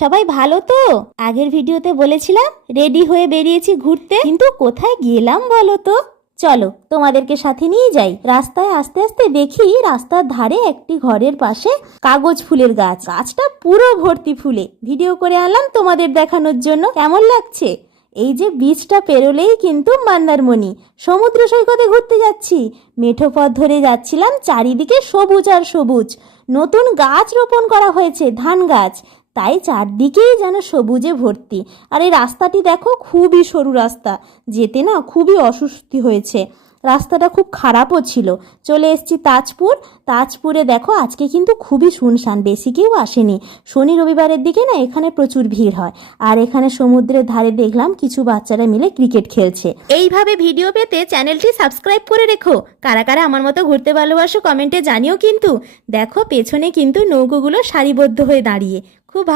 সবাই ভালো তো? আগের ভিডিওতে বলেছিলাম রেডি হয়ে বেরিয়েছি ঘুরতে, কিন্তু কোথায় গেলাম বলো তো? চলো তোমাদেরকে সাথে নিয়ে যাই। রাস্তায় আস্তে আস্তে দেখি রাস্তার ধারে একটি ঘরের পাশে কাগজ ফুলের গাছ। গাছটা পুরো ভর্তি ফুলে। ভিডিও করে আনলাম তোমাদের দেখানোর জন্য। কেমন লাগছে? এই যে বীজটা পেরোলেই কিন্তু মন্দারমণি। সমুদ্র সৈকতে ঘুরতে যাচ্ছি। মেঠো পথ ধরে যাচ্ছিলাম, চারিদিকে সবুজ আর সবুজ। নতুন গাছ রোপণ করা হয়েছে, ধান গাছ, তাই চারদিকেই যেন সবুজে ভর্তি। আর এই রাস্তাটি দেখো, খুবই সরু রাস্তা, যেতে না খুবই অস্বস্তি হয়েছে। রাস্তাটা খুব খারাপও ছিল। চলে এসেছি তাজপুর। তাজপুরে দেখো আজকে কিন্তু খুবই শুনশান, বেশি কেউ আসেনি। শনি রবিবারের দিকে না এখানে প্রচুর ভিড় হয়। আর এখানে সমুদ্রের ধারে দেখলাম কিছু বাচ্চারা মিলে ক্রিকেট খেলছে। এইভাবে ভিডিও পেতে চ্যানেলটি সাবস্ক্রাইব করে রেখো। কারা কারা আমার মতো ঘুরতে ভালোবাসো কমেন্টে জানিও কিন্তু। দেখো পেছনে কিন্তু নৌকোগুলো সারিবদ্ধ হয়ে দাঁড়িয়ে,